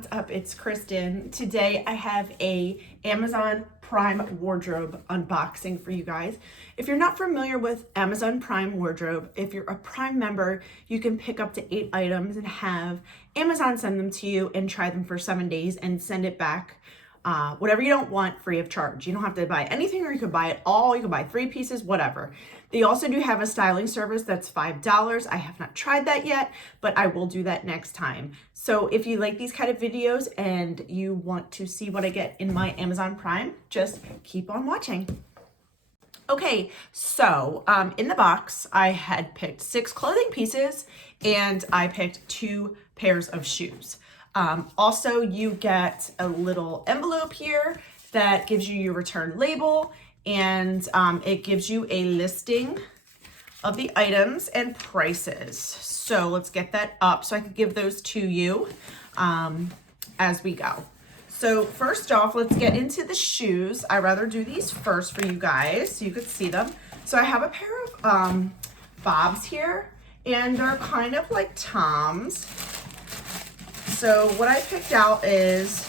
what's up? It's Kristen. Today I have a Amazon Prime wardrobe unboxing for you guys. If you're not familiar with Amazon Prime wardrobe, if you're a Prime member, you can pick up to 8 items and have Amazon send them to you and try them for 7 days and send it back. Whatever you don't want, free of charge. You don't have to buy anything, or you could buy it all. You could buy 3 pieces, whatever. They also do have a styling service that's $5. I have not tried that yet, but I will do that next time. So if you like these kind of videos and you want to see what I get in my Amazon Prime, just keep on watching. Okay, so in the box, I had picked 6 clothing pieces and I picked 2 pairs of shoes. Also, you get a little envelope here that gives you your return label, and it gives you a listing of the items and prices. So let's get that up so I can give those to you as we go. So first off, let's get into the shoes. I'd rather do these first for you guys so you could see them. So I have a pair of bobs here, and they're kind of like Toms. So what I picked out is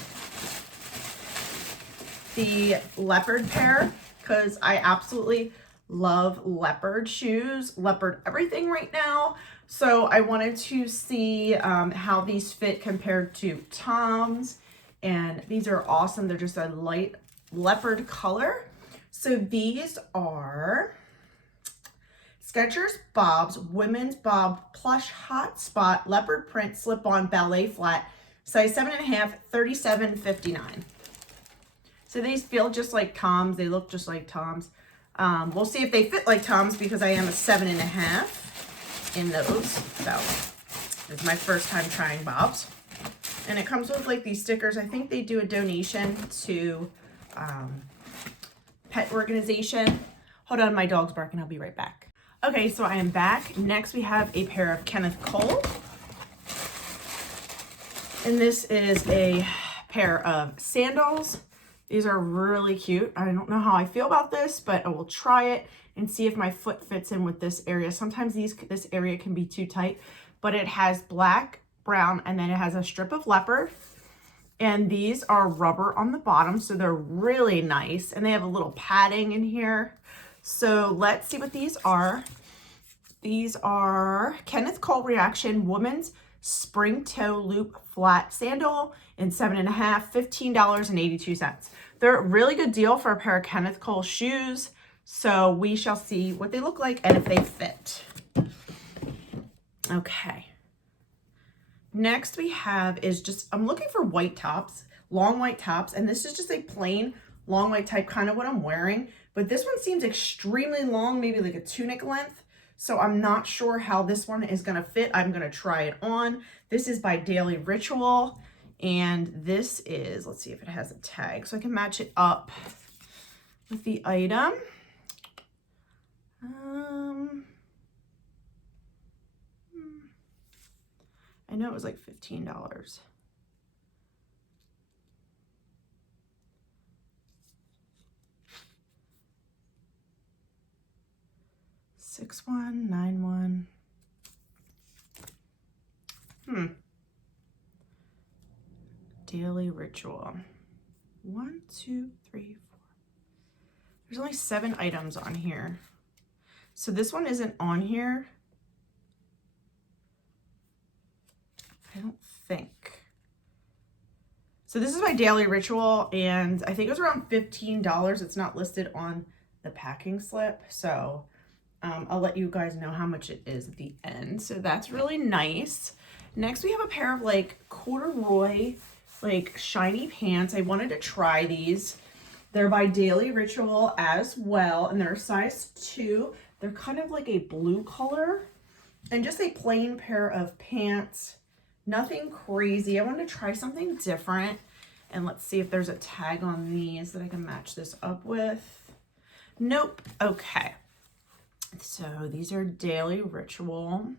the Leopard pair, because I absolutely love Leopard shoes, Leopard everything right now. So I wanted to see how these fit compared to Toms, and these are awesome. They're just a light leopard color. So these are Skechers Bobs, women's bob, plush hot spot, leopard print, slip-on, ballet flat, size 7.5, $37.59. So these feel just like Toms. They look just like Toms. We'll see if they fit like Toms because I am a 7.5 in those. So this is my first time trying Bobs. And it comes with like these stickers. I think they do a donation to pet organization. Hold on, my dog's barking. I'll be right back. Okay, so I am back. Next, we have a pair of Kenneth Cole. And this is a pair of sandals. These are really cute. I don't know how I feel about this, but I will try it and see if my foot fits in with this area. Sometimes this area can be too tight, but it has black, brown, and then it has a strip of leopard. And these are rubber on the bottom, so they're really nice. And they have a little padding in here. So let's see what these are. These are Kenneth Cole Reaction Women's Spring Toe Loop Flat Sandal in 7.5, $15.82. They're a really good deal for a pair of Kenneth Cole shoes. So we shall see what they look like and if they fit. Okay. Next we have is just, I'm looking for white tops, long white tops. And this is just a plain long white type, kind of what I'm wearing. But this one seems extremely long, maybe like a tunic length. So I'm not sure how this one is going to fit. I'm going to try it on. This is by Daily Ritual. And this is, let's see if it has a tag so I can match it up with the item. I know it was like $15. 6191. Daily Ritual. 1, 2, 3, 4. There's only 7 items on here. So this one isn't on here. I don't think. So this is my Daily Ritual, and I think it was around $15. It's not listed on the packing slip, so I'll let you guys know how much it is at the end. So that's really nice. Next, we have a pair of like corduroy, like shiny pants. I wanted to try these. They're by Daily Ritual as well, and they're size 2. They're kind of like a blue color, and just a plain pair of pants. Nothing crazy. I wanted to try something different, and let's see if there's a tag on these that I can match this up with. Nope. Okay. So these are Daily Ritual.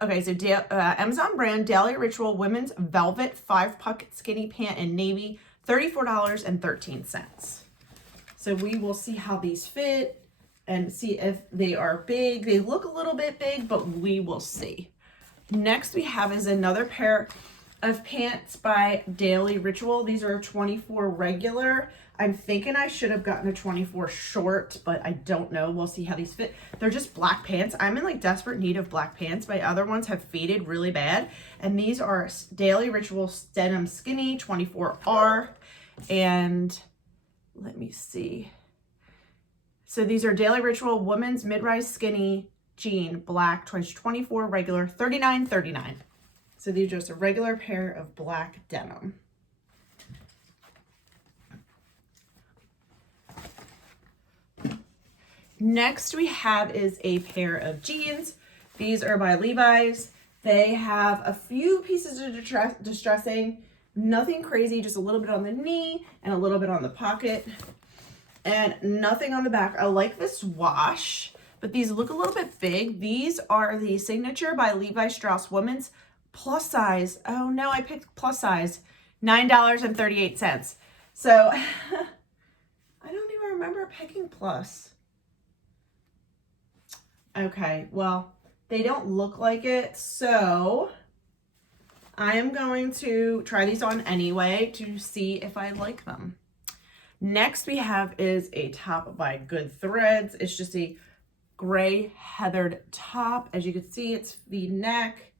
Okay, so Amazon brand Daily Ritual Women's Velvet 5-Pocket Skinny Pant in Navy, $34.13. So we will see how these fit and see if they are big. They look a little bit big, but we will see. Next we have is another pair of pants by Daily Ritual. These are 24 regular. I'm thinking I should have gotten a 24 short, but I don't know. We'll see how these fit. They're just black pants. I'm in like desperate need of black pants. My other ones have faded really bad. And these are Daily Ritual Denim Skinny 24R. And let me see. So these are Daily Ritual Women's Mid-Rise Skinny Jean Black 24 regular, $39.39. So these are just a regular pair of black denim. Next we have is a pair of jeans. These are by Levi's. They have a few pieces of distressing, nothing crazy, just a little bit on the knee and a little bit on the pocket and nothing on the back. I like this wash, but these look a little bit big. These are the Signature by Levi Strauss Women's plus size. Oh no, I picked plus size, $9.38. So I don't even remember picking plus. Okay, well, they don't look like it, so I am going to try these on anyway to see if I like them. Next we have is a top by Good Threads. It's just a gray heathered top. As you can see, it's V-neck,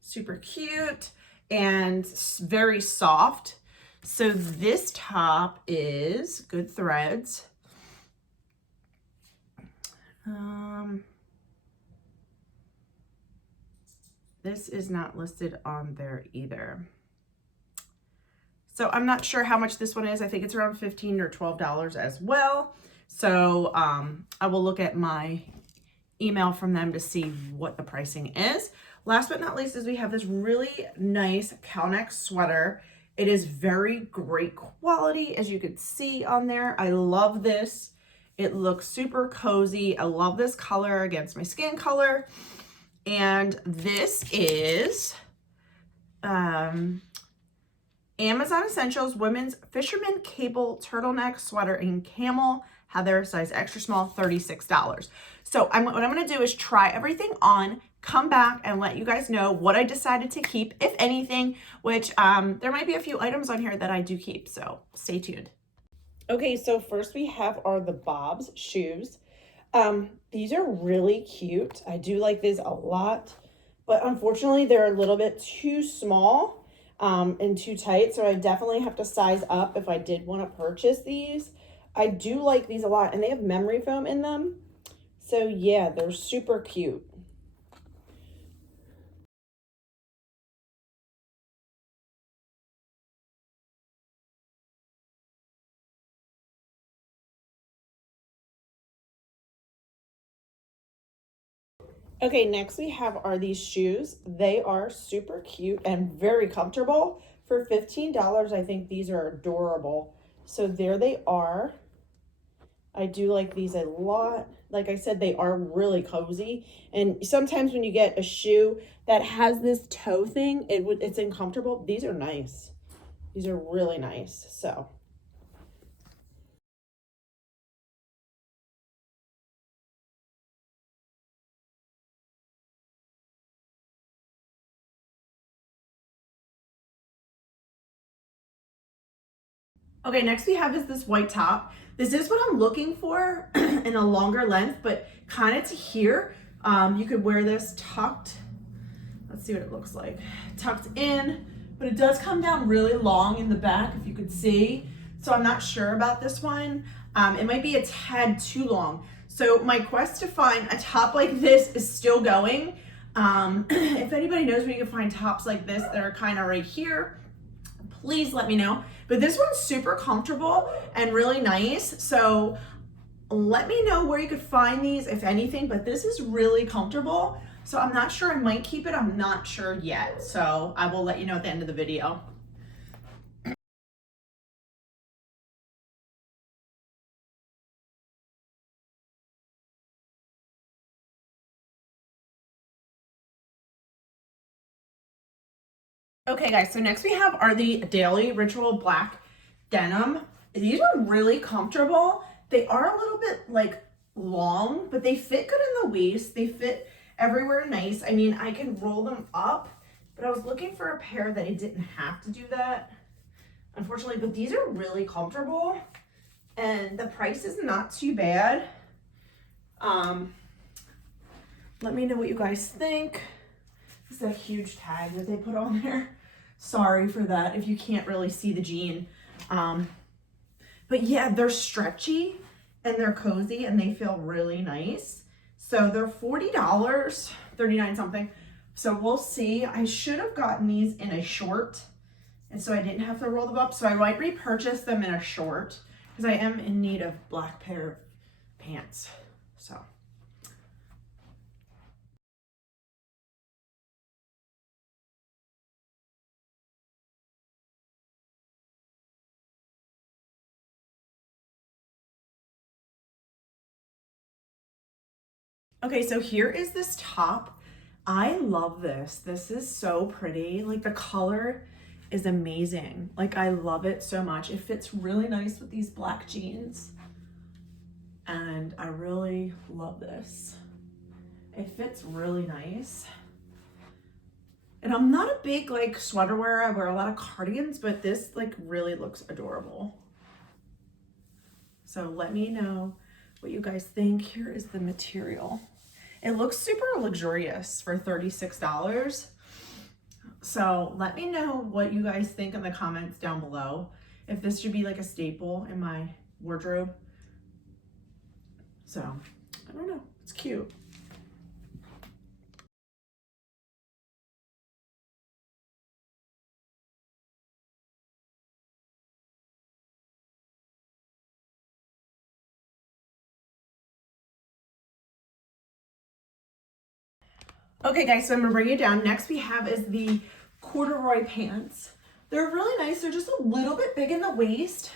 super cute and very soft. So this top is Good Threads. This is not listed on there either. So I'm not sure how much this one is. I think it's around $15 or $12 as well. So I will look at my email from them to see what the pricing is. Last but not least is we have this really nice Cowl-Neck Sweater. It is very great quality, as you can see on there. I love this. It looks super cozy. I love this color against my skin color. And this is Amazon Essentials Women's Fisherman Cable Turtleneck Sweater in Camel, Heather, size extra small, $36. So what I'm going to do is try everything on, come back and let you guys know what I decided to keep, if anything, which there might be a few items on here that I do keep, so stay tuned. Okay, so first we have the Bob's shoes. These are really cute. I do like these a lot, but unfortunately they're a little bit too small and too tight. So I definitely have to size up if I did want to purchase these. I do like these a lot and they have memory foam in them. So yeah, they're super cute. Okay, next we have these shoes. They are super cute and very comfortable. For $15, I think these are adorable. So there they are. I do like these a lot. Like I said, they are really cozy. And sometimes when you get a shoe that has this toe thing, it's uncomfortable. These are nice. These are really nice. So okay, next we have is this white top. This is what I'm looking for in a longer length, but kind of to here. You could wear this tucked. Let's see what it looks like. Tucked in, but it does come down really long in the back, if you could see. So I'm not sure about this one. It might be a tad too long. So my quest to find a top like this is still going. If anybody knows where you can find tops like this that are kind of right here, please let me know. But this one's super comfortable and really nice. So let me know where you could find these, if anything, but this is really comfortable. So I'm not sure, I might keep it. I'm not sure yet. So I will let you know at the end of the video. Okay guys, so next we have the Daily Ritual Black Denim. These are really comfortable. They are a little bit like long, but they fit good in the waist. They fit everywhere nice. I mean, I can roll them up but I was looking for a pair that it didn't have to do that, unfortunately, but these are really comfortable and the price is not too bad. Let me know what you guys think. This is a huge tag that they put on there. Sorry for that if you can't really see the jean. But yeah, they're stretchy and they're cozy and they feel really nice. So they're $40, 39 something. So we'll see. I should have gotten these in a short, and so I didn't have to roll them up. So I might repurchase them in a short because I am in need of black pair of pants. So. Okay, so here is this top. I love this. This is so pretty. Like the color is amazing. Like I love it so much. It fits really nice with these black jeans. And I really love this. It fits really nice. And I'm not a big like sweater wearer. I wear a lot of cardigans, but this like really looks adorable. So let me know what you guys think. Here is the material. It looks super luxurious for $36. So let me know what you guys think in the comments down below. If this should be like a staple in my wardrobe. So I don't know, it's cute. Okay guys, so I'm gonna bring you down. Next we have is the Corduroy Pants. They're really nice. They're just a little bit big in the waist.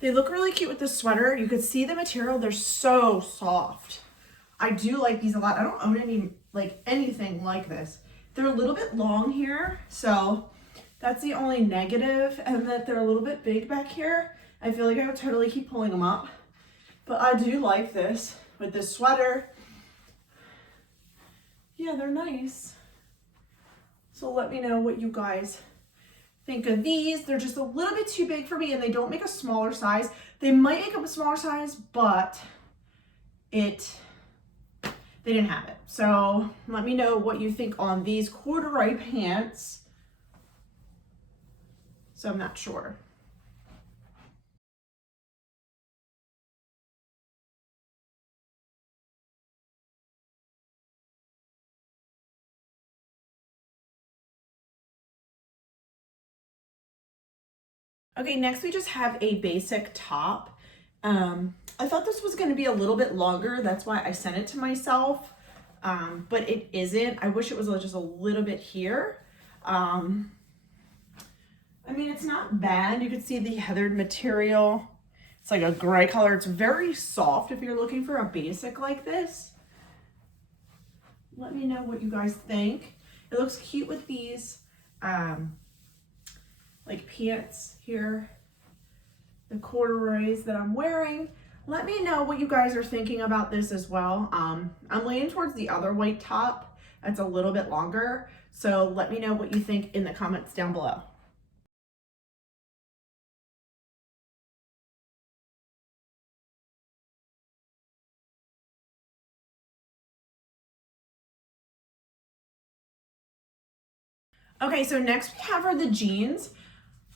They look really cute with the sweater. You could see the material. They're so soft. I do like these a lot. I don't own anything like this. They're a little bit long here, so that's the only negative, and that they're a little bit big back here. I feel like I would totally keep pulling them up, but I do like this with this sweater. Yeah, they're nice. So let me know what you guys think of these. They're just a little bit too big for me, and they don't make a smaller size. They might make up a smaller size, but they didn't have it. So let me know what you think on these corduroy pants. So I'm not sure. Okay, next we just have a basic top. I thought this was gonna be a little bit longer. That's why I sent it to myself, but it isn't. I wish it was just a little bit here. I mean, it's not bad. You can see the heathered material. It's like a gray color. It's very soft if you're looking for a basic like this. Let me know what you guys think. It looks cute with these like pants here, the corduroys that I'm wearing. Let me know what you guys are thinking about this as well. I'm leaning towards the other white top that's a little bit longer, so let me know what you think in the comments down below. Okay, so next we have are the jeans.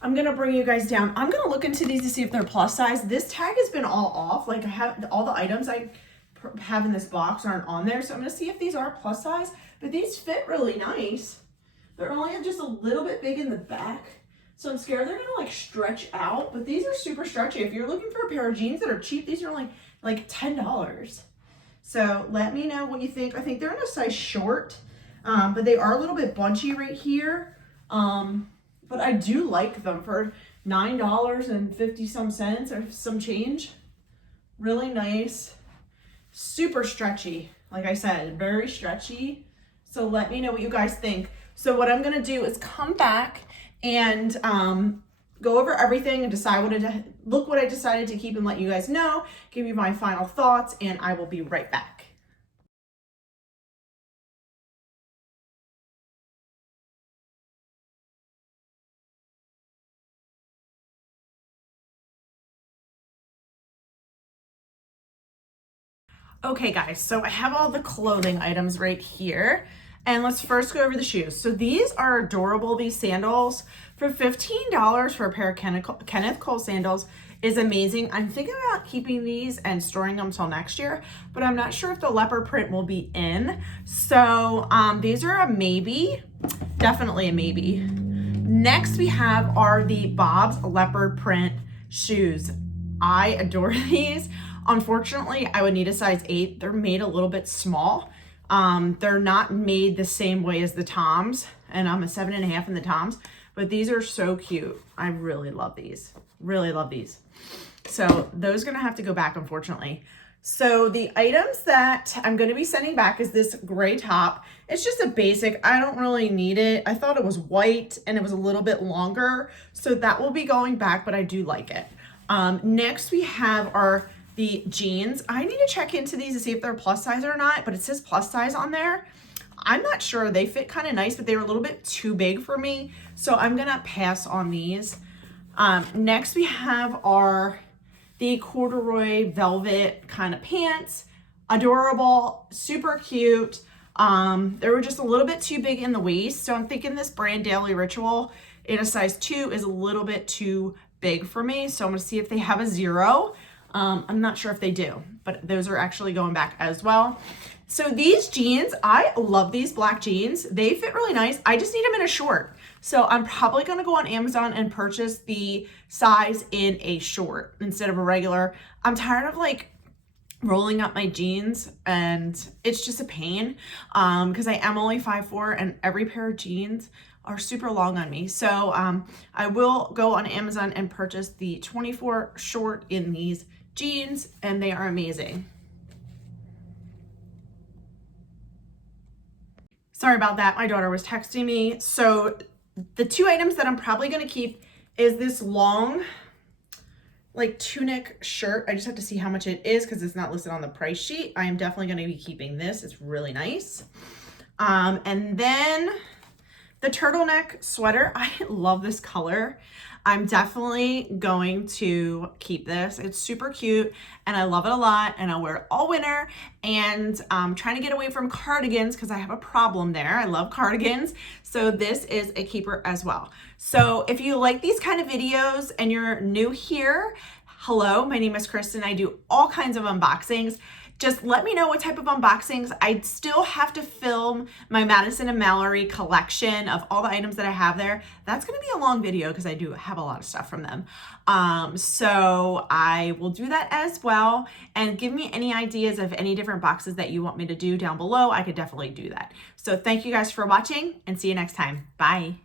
I'm gonna bring you guys down. I'm gonna look into these to see if they're plus size. This tag has been all off. Like I have all the items I have in this box aren't on there. So I'm gonna see if these are plus size, but these fit really nice. They're only just a little bit big in the back. So I'm scared they're gonna like stretch out, but these are super stretchy. If you're looking for a pair of jeans that are cheap, these are only like $10. So let me know what you think. I think they're in a size short, but they are a little bit bunchy right here. But I do like them for $9.50 some cents or some change. Really nice, super stretchy. Like I said, very stretchy. So let me know what you guys think. So what I'm gonna do is come back and go over everything and decide what I decided to keep and let you guys know, give you my final thoughts, and I will be right back. Okay guys, so I have all the clothing items right here. And let's first go over the shoes. So these are adorable, these sandals. For $15 for a pair of Kenneth Cole sandals is amazing. I'm thinking about keeping these and storing them till next year, but I'm not sure if the leopard print will be in. So these are a maybe, definitely a maybe. Next we have are the Bob's leopard print shoes. I adore these. Unfortunately, I would need a size 8. They're made a little bit small. They're not made the same way as the Toms, and I'm a 7.5 in the Toms, but these are so cute. I really love these. Really love these. So those are gonna have to go back, unfortunately. So the items that I'm gonna be sending back is this gray top. It's just a basic, I don't really need it. I thought it was white and it was a little bit longer, so that will be going back, but I do like it. Next we have the jeans. I need to check into these to see if they're plus size or not, but it says plus size on there. I'm not sure. They fit kind of nice, but they were a little bit too big for me, so I'm gonna pass on these. Next we have the corduroy velvet kind of pants. Adorable, super cute. They were just a little bit too big in the waist, so I'm thinking this brand Daily Ritual in a size 2 is a little bit too big for me, so I'm gonna see if they have a 0. I'm not sure if they do, but those are actually going back as well. So these jeans, I love these black jeans. They fit really nice. I just need them in a short. So I'm probably gonna go on Amazon and purchase the size in a short instead of a regular. I'm tired of like rolling up my jeans, and it's just a pain because I am only 5'4", and every pair of jeans are super long on me. So I will go on Amazon and purchase the 24 short in these jeans, and they are amazing. Sorry about that, my daughter was texting me. So the 2 items that I'm probably gonna keep is this long like tunic shirt. I just have to see how much it is because it's not listed on the price sheet. I am definitely gonna be keeping this. It's really nice. And then the turtleneck sweater. I love this color. I'm definitely going to keep this. It's super cute and I love it a lot, and I'll wear it all winter. And I'm trying to get away from cardigans because I have a problem there. I love cardigans. So this is a keeper as well. So if you like these kind of videos and you're new here, hello, my name is Kristen. I do all kinds of unboxings. Just let me know what type of unboxings. I still have to film my Madison and Mallory collection of all the items that I have there. That's gonna be a long video because I do have a lot of stuff from them. So I will do that as well. And give me any ideas of any different boxes that you want me to do down below. I could definitely do that. So thank you guys for watching, and see you next time. Bye.